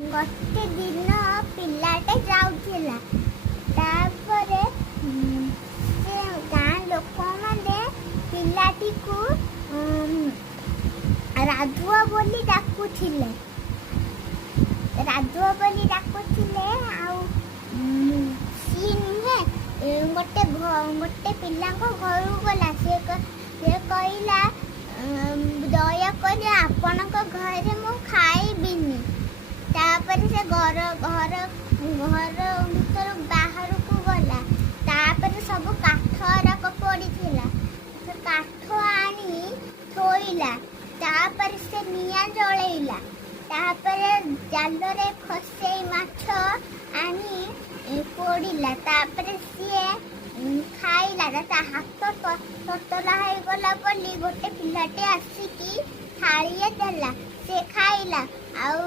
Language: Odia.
ଗୋଟେ ଦିନ ପିଲାଟେ ଯାଉଥିଲା। ତାପରେ ସେ ଗାଁ ଲୋକମାନେ ପିଲାଟିକୁ ରାଧୁଆ ବୋଲି ଡାକୁଥିଲେ। ଆଉ ସିଏ ନୁହେଁ ଗୋଟେ ପିଲାଙ୍କ ଘରକୁ ଗଲା। ସେ କହିଲା, ଦୟାକରି ଆପଣଙ୍କ ଘରେ ମୁଁ ଖାଇବିନି। ତାପରେ ସେ ଘର ଭିତରୁ ବାହାରକୁ ଗଲା। ତାପରେ ସବୁ କାଠ ପଡ଼ିଥିଲା। ସେ କାଠ ଆଣି ଥୋଇଲା। ତାପରେ ସେ ନିଆଁ ଜଳେଇଲା। ତାପରେ ଜାଲରେ ଫସେଇ ମାଛ ଆଣି ପୋଡ଼ିଲା। ତାପରେ ସିଏ ଖାଇଲା। ତା ହାତ ତତଲା ହେଇଗଲା ବୋଲି ଗୋଟେ ପିଲାଟେ ଆସିକି ଥାଳିଏ ଦେଲା। ସେ ଖାଇଲା। ଆଉ